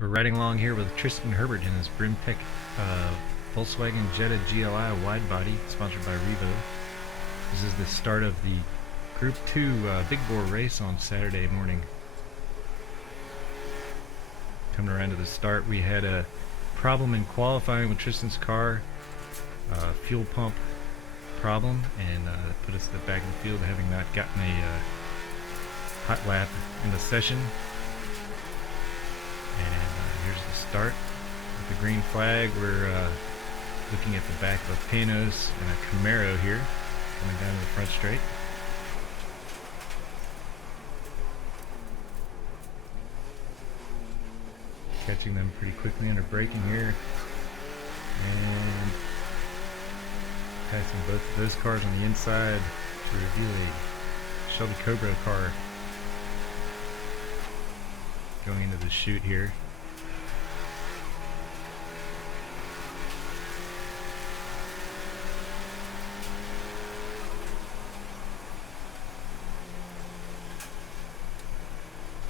We're riding along here with Tristan Herbert in his Brimtek Volkswagen Jetta GLI wide body, sponsored by Revo. This is the start of the Group 2 big bore race on Saturday morning. Coming around to the start, we had a problem in qualifying with Tristan's car, fuel pump problem, and put us at the back of the field, having not gotten a hot lap in the session. And here's the start with the green flag. We're looking at the back of a Panos and a Camaro here, coming down to the front straight. Catching them pretty quickly under braking here, and passing both of those cars on the inside to reveal a Shelby Cobra car going into the chute here.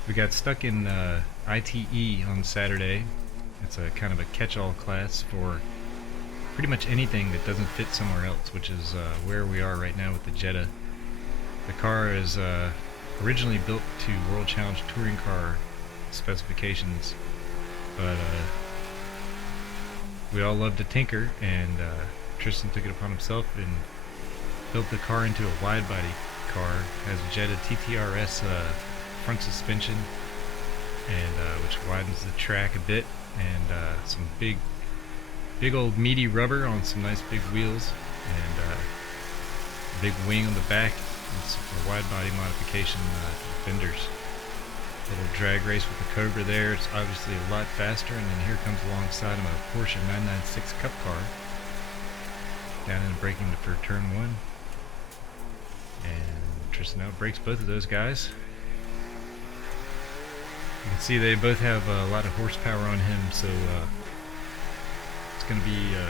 We got stuck in ITE on Saturday. It's a kind of a catch-all class for pretty much anything that doesn't fit somewhere else, which is where we are right now with the Jetta. The car is originally built to World Challenge touring car specifications, but we all love to tinker, and Tristan took it upon himself and built the car into a wide body car. It has a Jetta TTRS front suspension, and which widens the track a bit, and some big old meaty rubber on some nice big wheels, and a big wing on the back, and some wide body modification fenders. Little drag race with the Cobra there. It's obviously a lot faster, and then here comes alongside him a Porsche 996 Cup car down in braking for turn 1, and Tristan out brakes both of those guys. You can see they both have a lot of horsepower on him, so it's going to be a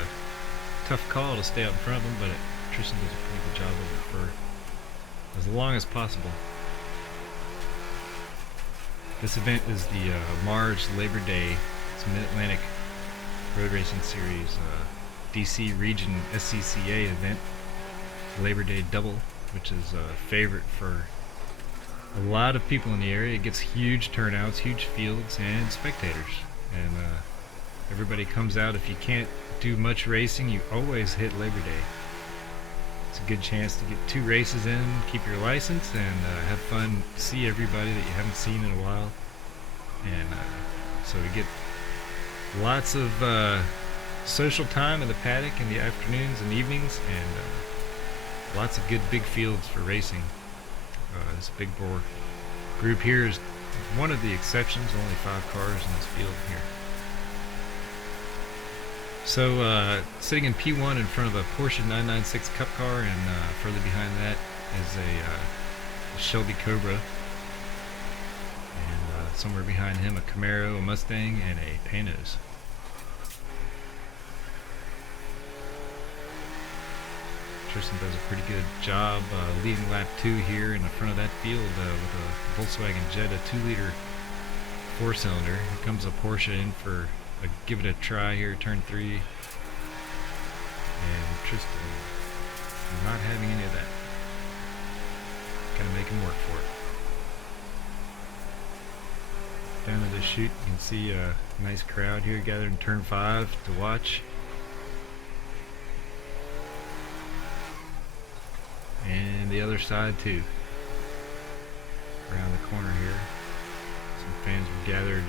tough call to stay out in front of him, but Tristan does a pretty good job of it for as long as possible. This event is the Mars LaborDay. It's a Mid-Atlantic Road Racing Series DC Region SCCA event, LaborDay Double, which is a favorite for a lot of people in the area. It gets huge turnouts, huge fields, and spectators, and everybody comes out. If you can't do much racing, you always hit Labor Day. It's a good chance to get 2 races in, keep your license, and have fun, see everybody that you haven't seen in a while. And so we get lots of social time in the paddock in the afternoons and evenings, and lots of good big fields for racing. This big bore group here is one of the exceptions, only 5 cars in this field here. So sitting in P1 in front of a Porsche 996 Cup car, and further behind that is a Shelby Cobra, and somewhere behind him a Camaro, a Mustang, and a Panos. Tristan does a pretty good job leading lap 2 here in the front of that field with a Volkswagen Jetta 2-liter 4-cylinder. Here comes a Porsche in for a give it a try here, turn 3, and Tristan not having any of that. Gotta make him work for it. Down to the chute, you can see a nice crowd here gathered in turn 5 to watch. And the other side too, around the corner here. Some fans were gathered,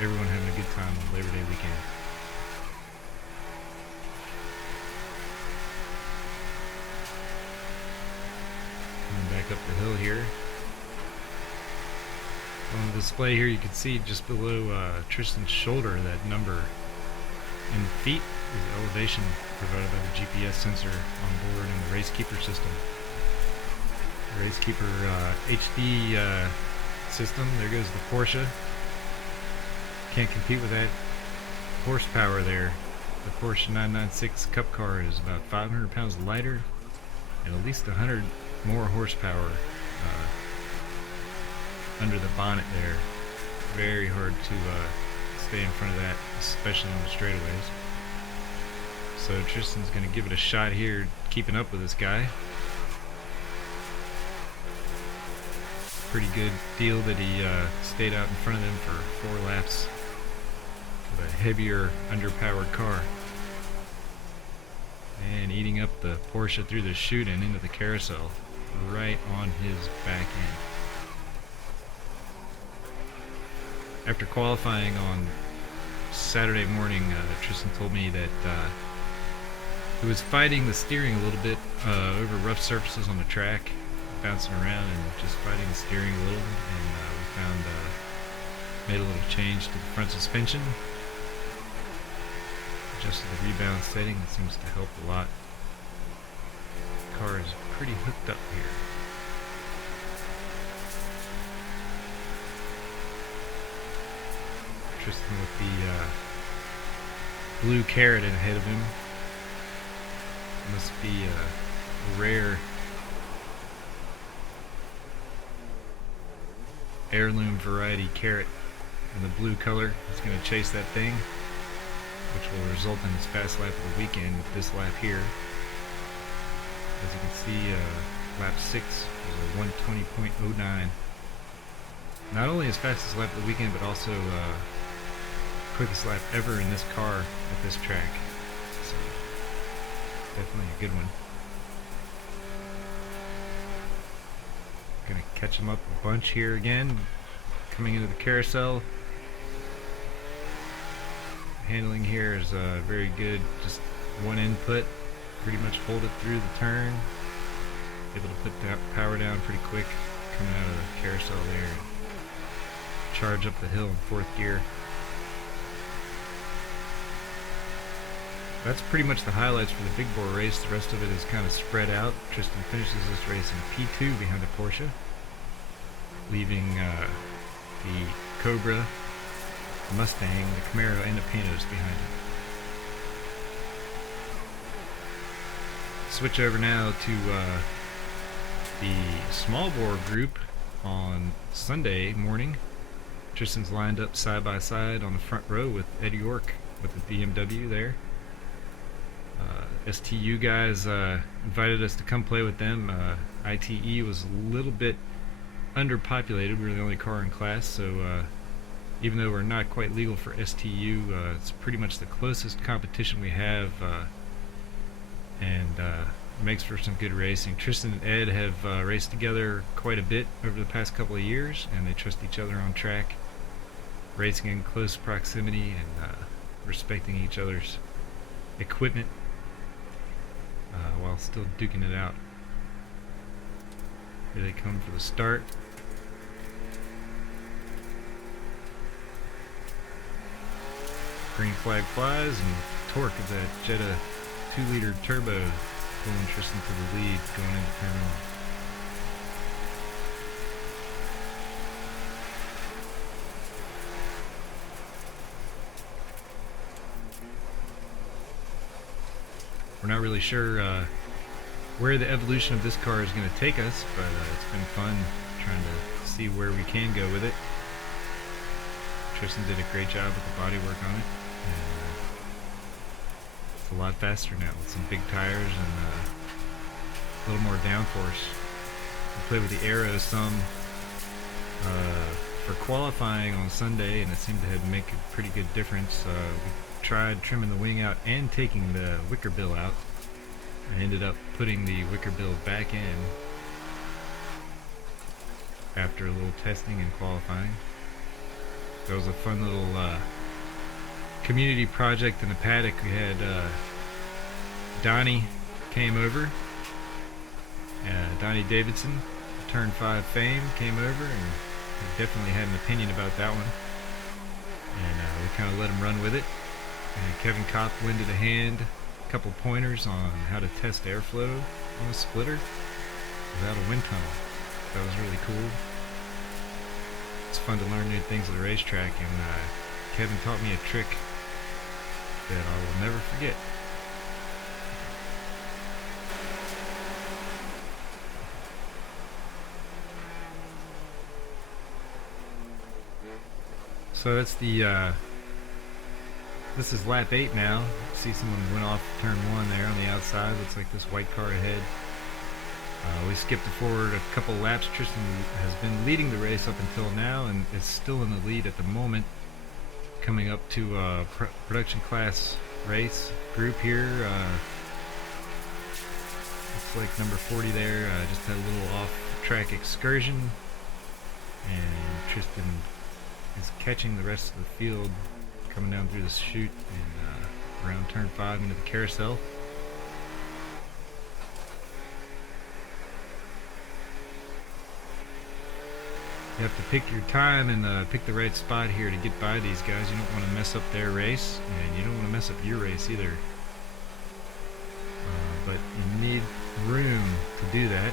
everyone having a good time on Labor Day weekend. Coming back up the hill here. On the display here, you can see just below Tristan's shoulder, that number in feet is the elevation provided by the GPS sensor on board in the RaceKeeper system. The RaceKeeper HD system. There goes the Porsche. Can't compete with that horsepower there. The Porsche 996 Cup car is about 500 pounds lighter and at least 100 more horsepower under the bonnet there. very hard to stay in front of that, especially on the straightaways. So Tristan's going to give it a shot here, keeping up with this guy. Pretty good deal that he stayed out in front of them for 4 laps with a heavier, underpowered car. And eating up the Porsche through the chute and into the carousel, right on his back end. After qualifying on Saturday morning, Tristan told me that he was fighting the steering a little bit over rough surfaces on the track, bouncing around and just fighting the steering a little, and we found made a little change to the front suspension, adjusted the rebound setting. It seems to help a lot. The car is pretty hooked up here. Tristan with the blue carrot ahead of him. Must be a rare heirloom variety carrot in the blue color. He's going to chase that thing, which will result in his fast lap of the weekend with this lap here. As you can see, lap 6 was a 1:20.09. Not only his fastest lap of the weekend, but also quickest lap ever in this car at this track. So definitely a good one. Gonna catch him up a bunch here again, coming into the carousel. Handling here is very good, just one input, pretty much hold it through the turn, able to put that power down pretty quick, coming out of the carousel there, charge up the hill in 4th gear. That's pretty much the highlights for the big bore race. The rest of it is kind of spread out. Tristan finishes this race in P2 behind the Porsche, leaving the Cobra, the Mustang, the Camaro, and the Panos behind him. Switch over now to the small bore group on Sunday morning. Tristan's lined up side by side on the front row with Ed York with the BMW there. STU guys invited us to come play with them. ITE was a little bit underpopulated. We were the only car in class, so even though we're not quite legal for STU, it's pretty much the closest competition we have, and makes for some good racing. Tristan and Ed have raced together quite a bit over the past couple of years, and they trust each other on track, racing in close proximity and respecting each other's equipment while still duking it out. Here they come for the start. Green flag flies, and torque of that Jetta 2-liter turbo pulling Tristan to the lead going into turn 1. We're not really sure where the evolution of this car is going to take us, but it's been fun trying to see where we can go with it. Tristan did a great job with the bodywork on it, and it's a lot faster now with some big tires and a little more downforce. We played with the aero some for qualifying on Sunday, and it seemed to have make a pretty good difference. We tried trimming the wing out and taking the wicker bill out. I ended up putting the wicker bill back in after a little testing and qualifying. That was a fun little community project in the paddock. We had Donnie came over. Donnie Davidson, Turn 5 fame, came over, and he definitely had an opinion about that one. And we kind of let him run with it. And Kevin Kopp lended a hand, a couple pointers on how to test airflow on a splitter without a wind tunnel. That was really cool. It's fun to learn new things at the racetrack, and Kevin taught me a trick that I will never forget. So that's the this is lap 8 now. See someone went off turn 1 there on the outside. Looks like this white car ahead. We skipped forward a couple laps. Tristan has been leading the race up until now and is still in the lead at the moment. Coming up to a production class race group here. Looks like number 40 there just had a little off-track excursion. And Tristan is catching the rest of the field coming down through the chute and around turn 5 into the carousel. You have to pick your time and pick the right spot here to get by these guys. You don't want to mess up their race, and you don't want to mess up your race either. But you need room to do that.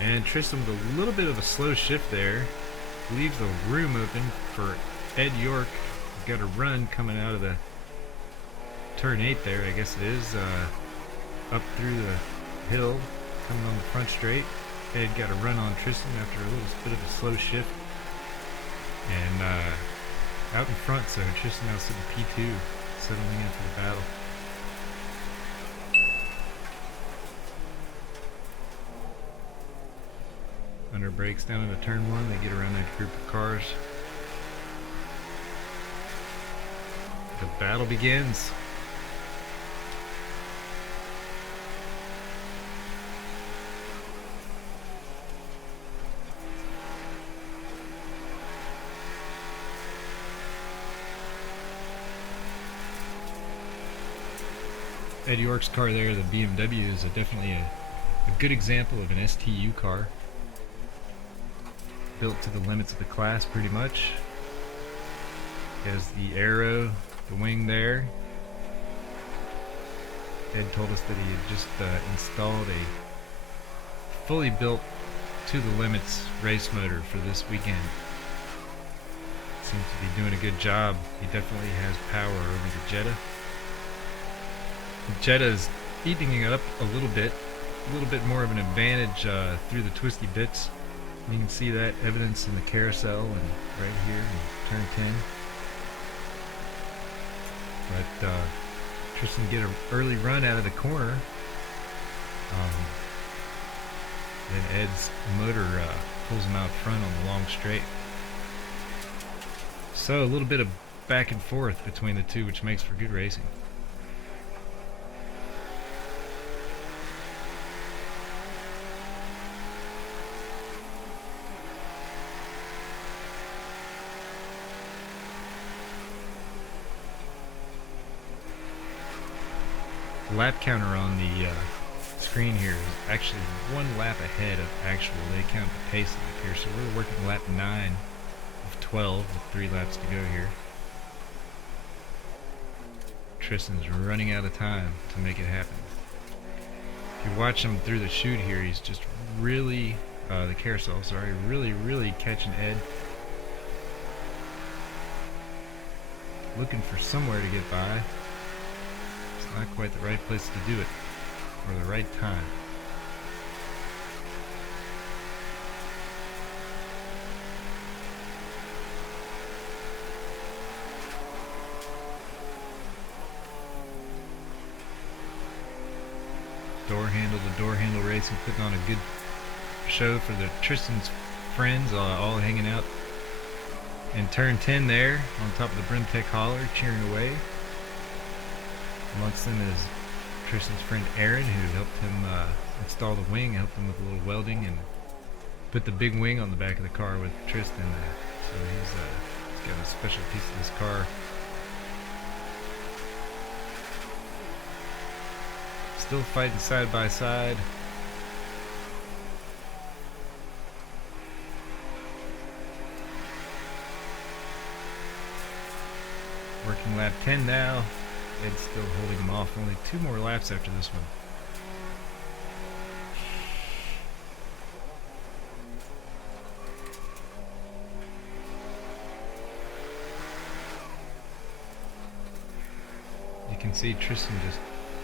And Tristan with a little bit of a slow shift there leaves the room open for Ed York. He's got a run coming out of the turn 8 there, I guess it is, up through the hill, coming on the front straight. Ed got a run on Tristan after a little bit of a slow shift. And out in front, so Tristan now sitting P2, settling into the battle. Under brakes down into turn 1, they get around that group of cars. The battle begins. Ed York's car there, the BMW, is definitely a good example of an STU car. Built to the limits of the class pretty much. Has the arrow, the wing there. Ed told us that he had just installed a fully built to the limits race motor for this weekend. Seems to be doing a good job. He definitely has power over the Jetta. The Jetta is eating it up a little bit more of an advantage through the twisty bits. You can see that evidence in the carousel and right here in turn 10. But Tristan get an early run out of the corner. Then Ed's motor pulls him out front on the long straight. So a little bit of back and forth between the two, which makes for good racing. The lap counter on the screen here is actually 1 lap ahead of actual. They count the pace lap here, so we're working lap 9 of 12 with 3 laps to go here. Tristan's running out of time to make it happen. If you watch him through the chute here, he's just really, the carousel, sorry, really catching Ed. Looking for somewhere to get by. Not quite the right place to do it, or the right time. Door handle to door handle racing, putting on a good show for the Tristan's friends, all hanging out in turn 10 there on top of the Brimtek hauler, cheering away. Amongst them is Tristan's friend Aaron, who helped him install the wing, helped him with a little welding, and put the big wing on the back of the car with Tristan. So he's got a special piece of this car. Still fighting side by side. Working lap 10 now. Ed's still holding him off. Only 2 more laps after this one. You can see Tristan just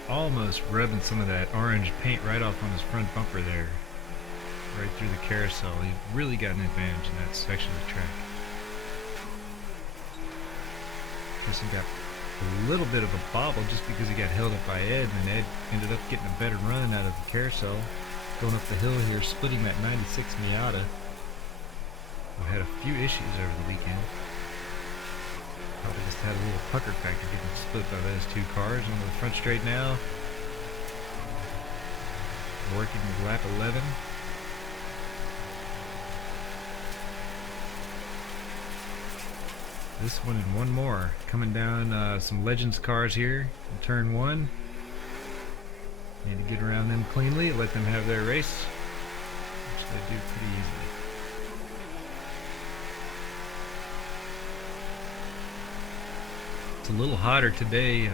almost rubbing some of that orange paint right off on his front bumper there. Right through the carousel. He's really got an advantage in that section of the track. Tristan got a little bit of a bobble just because he got held up by Ed, and Ed ended up getting a better run out of the carousel. Going up the hill here, splitting that 96 Miata. We had a few issues over the weekend. Probably just had a little pucker factor getting split by those two cars. On the front straight now. Working with lap 11. This one and one more. Coming down some Legends cars here in turn 1. Need to get around them cleanly, let them have their race, which they do pretty easily. It's a little hotter today.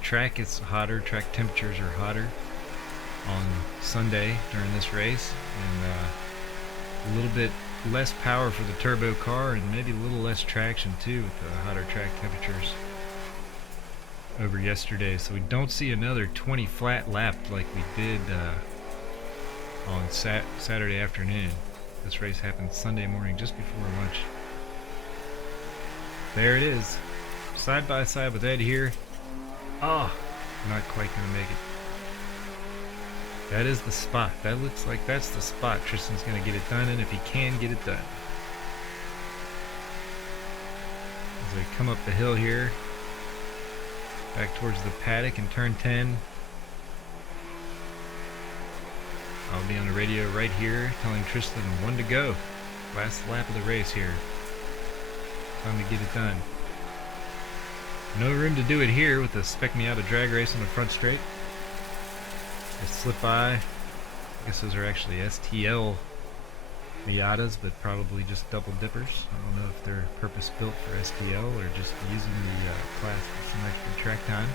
Track is hotter, track temperatures are hotter on Sunday during this race, and a little bit less power for the turbo car, and maybe a little less traction too with the hotter track temperatures over yesterday. So we don't see another 20 flat lap like we did on Saturday afternoon. This race happened Sunday morning just before lunch. There it is, side by side with Ed here. Oh, not quite gonna make it. That is the spot. That looks like that's the spot Tristan's gonna get it done in, if he can get it done. As we come up the hill here, back towards the paddock in turn 10. I'll be on the radio right here telling Tristan 1 to go. Last lap of the race here. Time to get it done. No room to do it here with the Spec Miata drag race on the front straight. Just slip by. I guess those are actually STL Miatas, but probably just double dippers. I don't know if they're purpose built for STL or just using the class for some extra track time.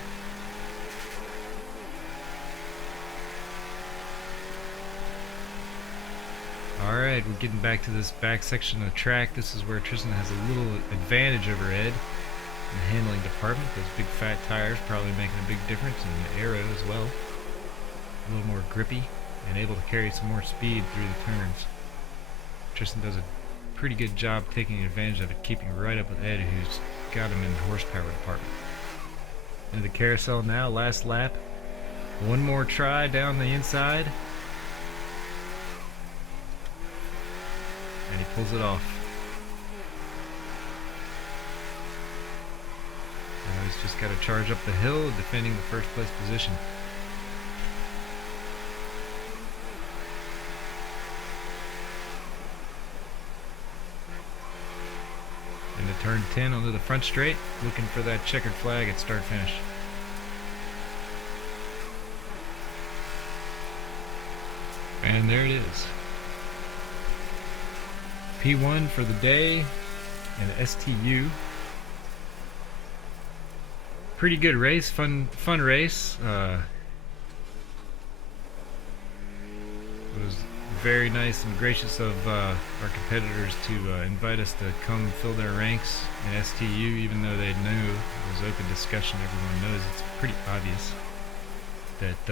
Alright, we're getting back to this back section of the track. This is where Tristan has a little advantage over Ed in the handling department. Those big fat tires probably making a big difference, and the aero as well. A little more grippy and able to carry some more speed through the turns. Tristan does a pretty good job taking advantage of it, keeping right up with Ed, who's got him in the horsepower department. Into the carousel now, last lap. One more try down the inside. And he pulls it off. Now he's just got to charge up the hill, defending the first place position. Into turn 10 onto the front straight, looking for that checkered flag at start finish. And there it is. P1 for the day and STU. Pretty good race, fun race. It was very nice and gracious of our competitors to invite us to come fill their ranks in STU, even though they knew it was open discussion. Everyone knows it's pretty obvious that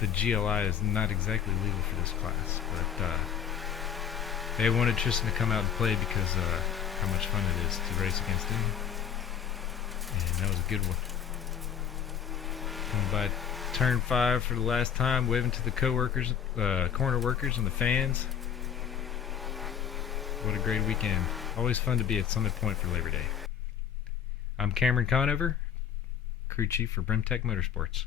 the GLI is not exactly legal for this class, but they wanted Tristan to come out and play because how much fun it is to race against him, and that was a good one. Coming by turn 5 for the last time, waving to the co-workers, corner workers and the fans. What a great weekend. Always fun to be at Summit Point for Labor Day. I'm Cameron Conover, crew chief for Brimtek Motorsports.